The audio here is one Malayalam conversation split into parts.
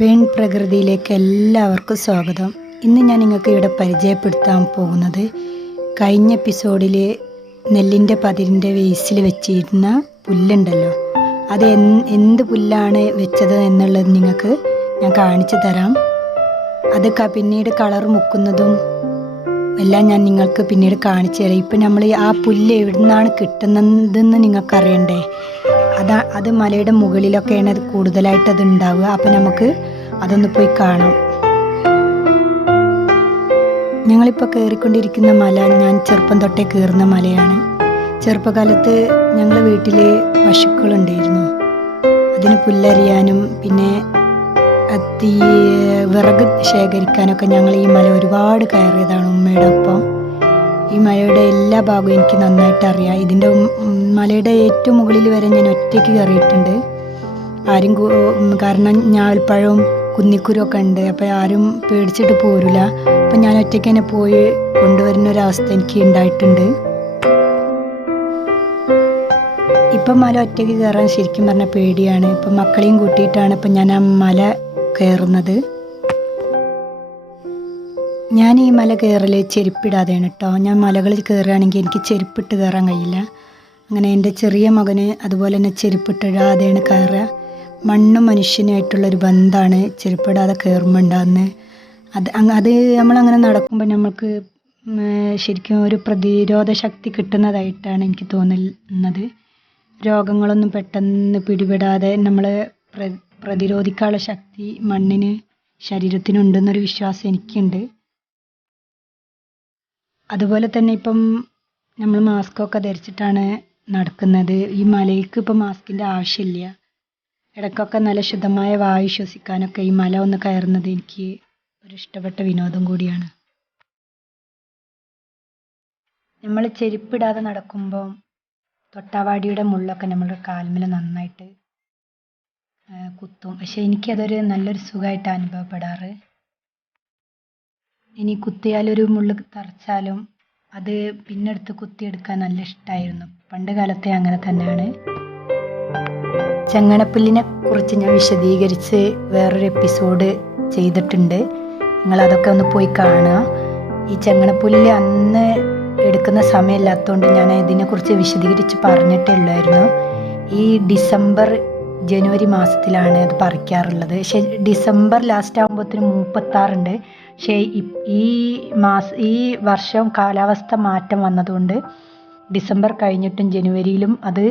പെൺ പ്രകൃതിയിലേക്ക് എല്ലാവർക്കും സ്വാഗതം. ഇന്ന് ഞാൻ നിങ്ങൾക്ക് ഇവിടെ പരിചയപ്പെടുത്താൻ പോകുന്നത് കഴിഞ്ഞ എപ്പിസോഡിൽ നെല്ലിൻ്റെ പതിരിൻ്റെ വേസിൽ വെച്ചിരുന്ന പുല്ലുണ്ടല്ലോ, അത് എന്ത് പുല്ലാണ് വെച്ചത് എന്നുള്ളത് നിങ്ങൾക്ക് ഞാൻ കാണിച്ചു തരാം. അത് പിന്നീട് കളർ മുക്കുന്നതും എല്ലാം ഞാൻ നിങ്ങൾക്ക് പിന്നീട് കാണിച്ചു തരാം. ഇപ്പം നമ്മൾ ആ പുല്ല് എവിടെ നിന്നാണ് കിട്ടുന്നതെന്ന് നിങ്ങൾക്കറിയണ്ടേ? അത് മലയുടെ മുകളിലൊക്കെയാണ് അത് കൂടുതലായിട്ട് അത് ഉണ്ടാവുക. അപ്പം നമുക്ക് അതൊന്ന് പോയി കാണാം. ഞങ്ങളിപ്പോൾ കയറിക്കൊണ്ടിരിക്കുന്ന മല ഞാൻ ചെറുപ്പം തൊട്ടേ കയറുന്ന മലയാണ്. ചെറുപ്പകാലത്ത് ഞങ്ങളുടെ വീട്ടിൽ പശുക്കളുണ്ടായിരുന്നു. അതിന് പുല്ലരിയാനും പിന്നെ വിറക് ശേഖരിക്കാനൊക്കെ ഞങ്ങൾ ഈ മല ഒരുപാട് കയറിയതാണ് ഉമ്മയുടെ ഒപ്പം. ഈ മലയുടെ എല്ലാ ഭാഗവും എനിക്ക് നന്നായിട്ട് അറിയാം. ഇതിൻ്റെ മലയുടെ ഏറ്റവും മുകളിൽ വരെ ഞാൻ ഒറ്റയ്ക്ക് കയറിയിട്ടുണ്ട്. കാരണം ഞാവൽപ്പഴവും കുന്നിക്കുരുമൊക്കെ ഉണ്ട്. അപ്പോൾ ആരും പേടിച്ചിട്ട് പോരില്ല. അപ്പം ഞാൻ ഒറ്റയ്ക്ക് തന്നെ പോയി കൊണ്ടുവരുന്ന ഒരവസ്ഥ എനിക്ക് ഉണ്ടായിട്ടുണ്ട്. ഇപ്പം മല ഒറ്റയ്ക്ക് കയറാൻ ശരിക്കും പറഞ്ഞാൽ പേടിയാണ്. ഇപ്പം മക്കളെയും കൂട്ടിയിട്ടാണ് ഇപ്പം ഞാൻ ആ മല കയറുന്നത്. ഞാൻ ഈ മല കയറൽ ചെരുപ്പിടാതെയാണ് കേട്ടോ. ഞാൻ മലകളിൽ കയറുകയാണെങ്കിൽ എനിക്ക് ചെരുപ്പിട്ട് കയറാൻ കഴിയില്ല. അങ്ങനെ എൻ്റെ ചെറിയ മകന് അതുപോലെ തന്നെ ചെരുപ്പിട്ടിടാതെയാണ് കയറുക. മണ്ണും മനുഷ്യനുമായിട്ടുള്ളൊരു ബന്ധമാണ് ചെരുപ്പിടാതെ കയറുമ്പോൾ ഉണ്ടാകുന്നത്. അത് നമ്മളങ്ങനെ നടക്കുമ്പോൾ നമുക്ക് ശരിക്കും ഒരു പ്രതിരോധ ശക്തി കിട്ടുന്നതായിട്ടാണ് എനിക്ക് തോന്നുന്നത്. രോഗങ്ങളൊന്നും പെട്ടെന്ന് പിടിപെടാതെ നമ്മളെ പ്രതിരോധിക്കാനുള്ള ശക്തി മണ്ണിന് ശരീരത്തിനുണ്ടെന്നൊരു വിശ്വാസം എനിക്കുണ്ട്. അതുപോലെ തന്നെ ഇപ്പം നമ്മൾ മാസ്കൊക്കെ ധരിച്ചിട്ടാണ് നടക്കുന്നത്. ഈ മലയ്ക്ക് ഇപ്പം മാസ്കിൻ്റെ ആവശ്യമില്ല. ഇടയ്ക്കൊക്കെ നല്ല ശുദ്ധമായ വായു ശ്വസിക്കാനൊക്കെ ഈ മല ഒന്ന് കയറുന്നത് എനിക്ക് ഒരു ഇഷ്ടപ്പെട്ട വിനോദം കൂടിയാണ്. നമ്മൾ ചെരുപ്പിടാതെ നടക്കുമ്പോൾ തൊട്ടാവാടിയുടെ മുള്ളൊക്കെ നമ്മുടെ കാൽമേൽ നന്നായിട്ട് കുത്തും. പക്ഷെ എനിക്കതൊരു നല്ലൊരു സുഖമായിട്ട് അനുഭവപ്പെടാറ്. ഇനി കുത്തിയാലൊരു മുള്ള് തറച്ചാലും അത് പിന്നെടുത്ത് കുത്തിയെടുക്കാൻ നല്ല ഇഷ്ടമായിരുന്നു. പണ്ട് കാലത്തെ അങ്ങനെ തന്നെയാണ്. ചെങ്ങണപ്പുല്ലിനെ കുറിച്ച് ഞാൻ വിശദീകരിച്ച് വേറൊരു എപ്പിസോഡ് ചെയ്തിട്ടുണ്ട്. നിങ്ങളതൊക്കെ ഒന്ന് പോയി കാണുക. ഈ ചെങ്ങണപ്പുല്ല് അന്ന് എടുക്കുന്ന സമയമില്ലാത്തതുകൊണ്ട് ഞാൻ ഇതിനെക്കുറിച്ച് വിശദീകരിച്ച് പറഞ്ഞിട്ടേ ഉള്ളായിരുന്നു. ഈ ഡിസംബർ ജനുവരി മാസത്തിലാണ് അത് പറിക്കാറുള്ളത്. പക്ഷേ ഡിസംബർ ലാസ്റ്റ് ആകുമ്പോഴത്തേനും മൂപ്പത്താറുണ്ട്. പക്ഷേ ഈ വർഷം കാലാവസ്ഥ മാറ്റം വന്നതുകൊണ്ട് ഡിസംബർ കഴിഞ്ഞിട്ടും ജനുവരിയിലും അത്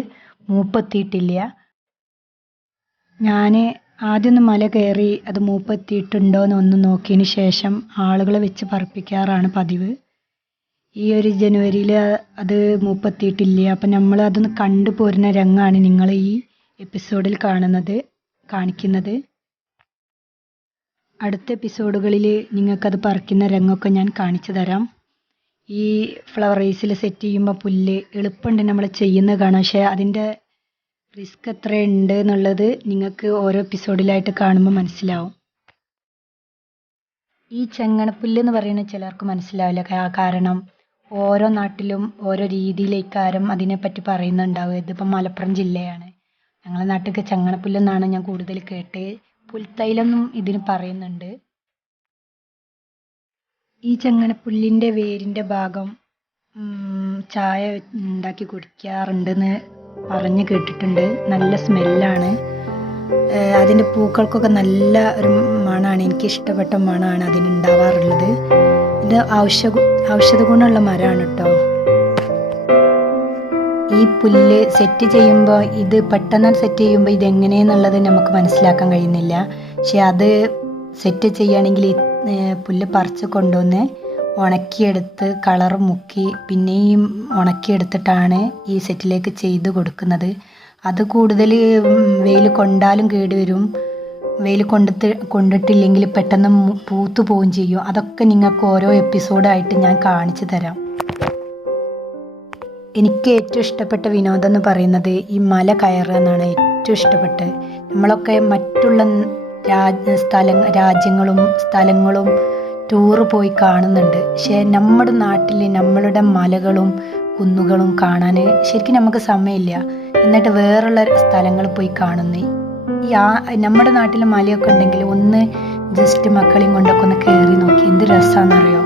മൂപ്പെത്തിയിട്ടില്ല. ഞാൻ ആദ്യമൊന്ന് മല കയറി അത് മൂപ്പെത്തിയിട്ടുണ്ടോ എന്നൊന്ന് നോക്കിയതിന് ശേഷം ആളുകളെ വെച്ച് പറപ്പിക്കാറാണ് പതിവ്. ഈ ഒരു ജനുവരിയിൽ അത് മൂപ്പെത്തിയിട്ടില്ല. അപ്പം നമ്മൾ അതൊന്ന് കണ്ടു പോരുന്ന രംഗമാണ് നിങ്ങൾ ഈ എപ്പിസോഡിൽ കാണിക്കുന്നത്. അടുത്ത എപ്പിസോഡുകളിൽ നിങ്ങൾക്കത് പറിക്കുന്ന രംഗമൊക്കെ ഞാൻ കാണിച്ചു തരാം. ഈ ഫ്ലവർ വേസിൽ സെറ്റ് ചെയ്യുമ്പോൾ പുല്ല് എളുപ്പമുണ്ട് നമ്മൾ ചെയ്യുന്നത് കാണാം. പക്ഷേ അതിൻ്റെ റിസ്ക് എത്രയുണ്ട് എന്നുള്ളത് നിങ്ങൾക്ക് ഓരോ എപ്പിസോഡിലായിട്ട് കാണുമ്പോൾ മനസ്സിലാവും. ഈ ചെങ്ങണപ്പുല്ല് എന്ന് പറയുന്നത് ചിലർക്ക് മനസ്സിലാവില്ല. കാരണം ഓരോ നാട്ടിലും ഓരോ രീതിയിലേക്കാരും അതിനെപ്പറ്റി പറയുന്നുണ്ടാവുക. ഇതിപ്പം മലപ്പുറം ജില്ലയാണ്. ഞങ്ങളുടെ നാട്ടിലേക്ക് ചെങ്ങണപ്പുല്ലെന്നാണ് ഞാൻ കൂടുതൽ കേട്ട്. പുൽത്തൈലെന്നും ഇതിന് പറയുന്നുണ്ട്. ഈ ചെങ്ങണപ്പുല്ലിൻ്റെ വേരിൻ്റെ ഭാഗം ചായ ഉണ്ടാക്കി കുടിക്കാറുണ്ടെന്ന് പറഞ്ഞ് കേട്ടിട്ടുണ്ട്. നല്ല സ്മെല്ലാണ്. അതിൻ്റെ പൂക്കൾക്കൊക്കെ നല്ല ഒരു മണമാണ്. എനിക്ക് ഇഷ്ടപ്പെട്ട മണമാണ് അതിനുണ്ടാവാറുള്ളത്. ഇത് ഔഷധ ഗുണമുള്ള മരമാണ് കേട്ടോ. ഈ പുല്ല് സെറ്റ് ചെയ്യുമ്പോൾ ഇത് പെട്ടെന്ന് സെറ്റ് ചെയ്യുമ്പോൾ ഇതെങ്ങനെയെന്നുള്ളത് നമുക്ക് മനസ്സിലാക്കാൻ കഴിയുന്നില്ല. പക്ഷെ അത് സെറ്റ് ചെയ്യുകയാണെങ്കിൽ പുല്ല് പറിച്ച് കൊണ്ടുവന്ന് ഉണക്കിയെടുത്ത് കളർ മുക്കി പിന്നെയും ഉണക്കിയെടുത്തിട്ടാണ് ഈ സെറ്റിലേക്ക് ചെയ്ത് കൊടുക്കുന്നത്. അത് കൂടുതൽ വെയിൽ കൊണ്ടാലും കേടുവരും. വെയിൽ കൊണ്ടിട്ടില്ലെങ്കിൽ പെട്ടെന്ന് പൂത്തു പോവുകയും ചെയ്യും. അതൊക്കെ നിങ്ങൾക്ക് ഓരോ എപ്പിസോഡായിട്ട് ഞാൻ കാണിച്ചു തരാം. എനിക്ക് ഏറ്റവും ഇഷ്ടപ്പെട്ട വിനോദം എന്ന് പറയുന്നത് ഈ മല കയറുക എന്നാണ് ഏറ്റവും ഇഷ്ടപ്പെട്ടത്. നമ്മളൊക്കെ മറ്റുള്ള രാജ്യങ്ങളും സ്ഥലങ്ങളും ടൂറ് പോയി കാണുന്നുണ്ട്. പക്ഷേ നമ്മുടെ നാട്ടിൽ നമ്മളുടെ മലകളും കുന്നുകളും കാണാൻ ശരിക്കും നമുക്ക് സമയമില്ല. എന്നിട്ട് വേറുള്ള സ്ഥലങ്ങൾ പോയി കാണുന്നു. നമ്മുടെ നാട്ടിൽ മലയൊക്കെ ഉണ്ടെങ്കിൽ ഒന്ന് ജസ്റ്റ് മക്കളെയും കൊണ്ടൊക്കെ ഒന്ന് കയറി നോക്കി എന്ത് രസമാണെന്നറിയോ.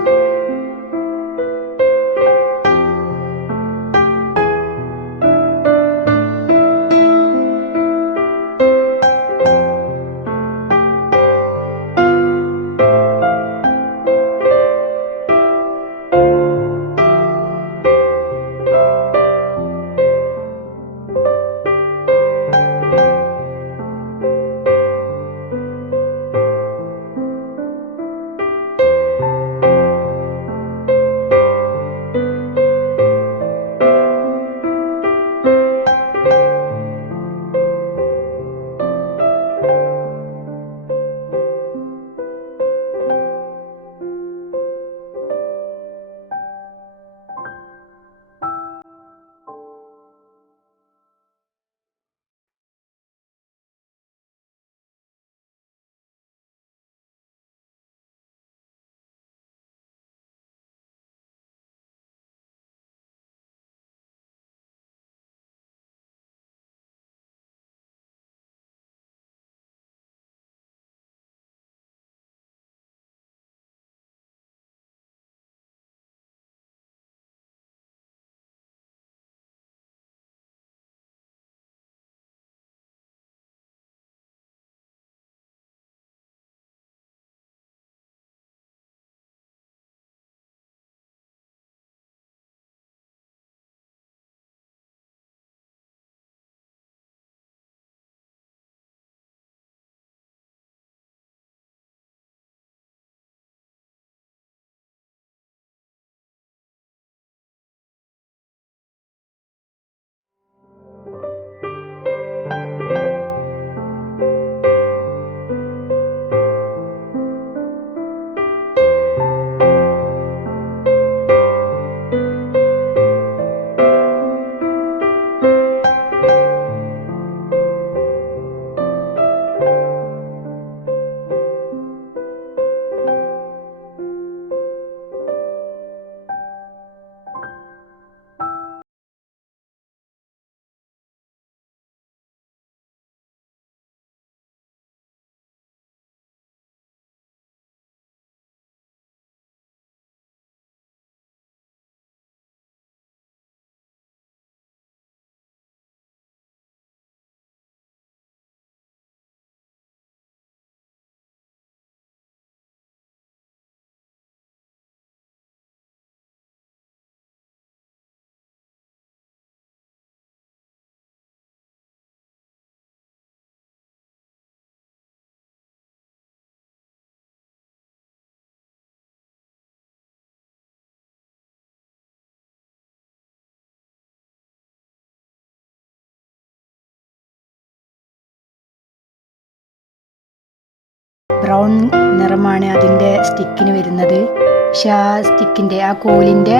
ബ്രൗൺ നിറമാണ് അതിൻ്റെ സ്റ്റിക്കിന് വരുന്നത്. പക്ഷെ ആ സ്റ്റിക്കിൻ്റെ ആ കോലിൻ്റെ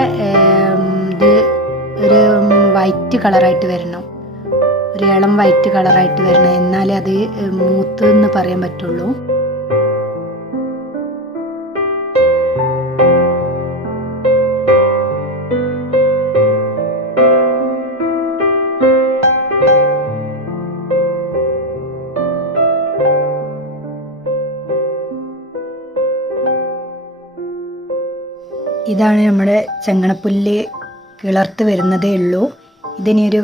ഇത് ഒരു വൈറ്റ് കളറായിട്ട് വരണം, ഒരു ഇളം വൈറ്റ് കളറായിട്ട് വരണം, എന്നാലേ അത് മൂത്ത് എന്ന് പറയാൻ പറ്റുള്ളൂ. ഇതാണ് നമ്മുടെ ചെങ്ങണപ്പുല്ല് കിളർത്ത് വരുന്നതേ ഉള്ളൂ. ഇതിനൊരു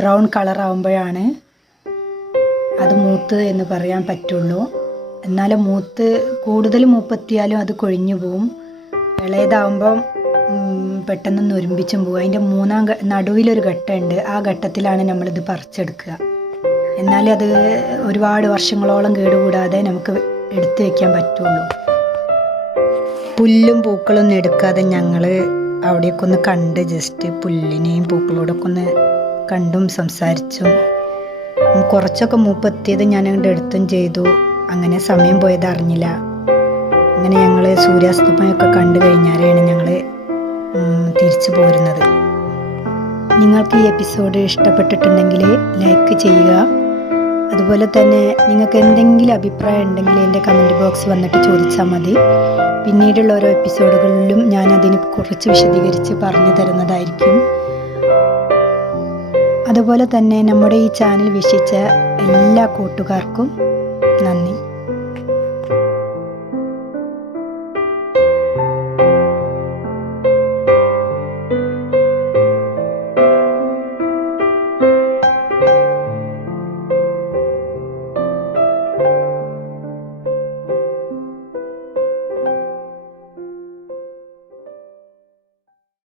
ബ്രൗൺ കളറാകുമ്പോഴാണ് അത് മൂത്ത് എന്ന് പറയാൻ പറ്റുള്ളൂ. എന്നാലും കൂടുതൽ മൂപ്പെത്തിയാലും അത് കൊഴിഞ്ഞു പോവും. ഇളയതാകുമ്പം പെട്ടെന്ന് ഒരുമിച്ചും പോകും. അതിൻ്റെ നടുവിലൊരു ഘട്ടമുണ്ട്, ആ ഘട്ടത്തിലാണ് നമ്മളിത് പറിച്ചെടുക്കുക. എന്നാലേ അത് ഒരുപാട് വർഷങ്ങളോളം കേടുകൂടാതെ നമുക്ക് എടുത്തു വയ്ക്കാൻ പറ്റുള്ളൂ. പുല്ലും പൂക്കളൊന്നും എടുക്കാതെ ഞങ്ങൾ അവിടെയൊക്കെ ഒന്ന് കണ്ട് ജസ്റ്റ് പുല്ലിനെയും പൂക്കളോടൊക്കെ ഒന്ന് കണ്ടും സംസാരിച്ചും കുറച്ചൊക്കെ മൂപ്പെത്തിയത് ഞാൻ അങ്ങോട്ട് എടുത്തും ചെയ്തു. അങ്ങനെ സമയം പോയത് അറിഞ്ഞില്ല. അങ്ങനെ ഞങ്ങൾ സൂര്യാസ്തമയമൊക്കെ കണ്ടു കഴിഞ്ഞാലാണ് ഞങ്ങൾ തിരിച്ചു പോരുന്നത്. നിങ്ങൾക്ക് ഈ എപ്പിസോഡ് ഇഷ്ടപ്പെട്ടിട്ടുണ്ടെങ്കിൽ ലൈക്ക് ചെയ്യുക. അതുപോലെ തന്നെ നിങ്ങൾക്ക് എന്തെങ്കിലും അഭിപ്രായം ഉണ്ടെങ്കിൽ എൻ്റെ കമൻറ്റ് ബോക്സ് വന്നിട്ട് ചോദിച്ചാൽ മതി. പിന്നീടുള്ള ഓരോ എപ്പിസോഡുകളിലും ഞാൻ അതിനെ കുറിച്ച് വിശദീകരിച്ച് പറഞ്ഞു തരുന്നതായിരിക്കും. അതുപോലെ തന്നെ നമ്മുടെ ഈ ചാനൽ വീക്ഷിച്ച എല്ലാ കൂട്ടുകാർക്കും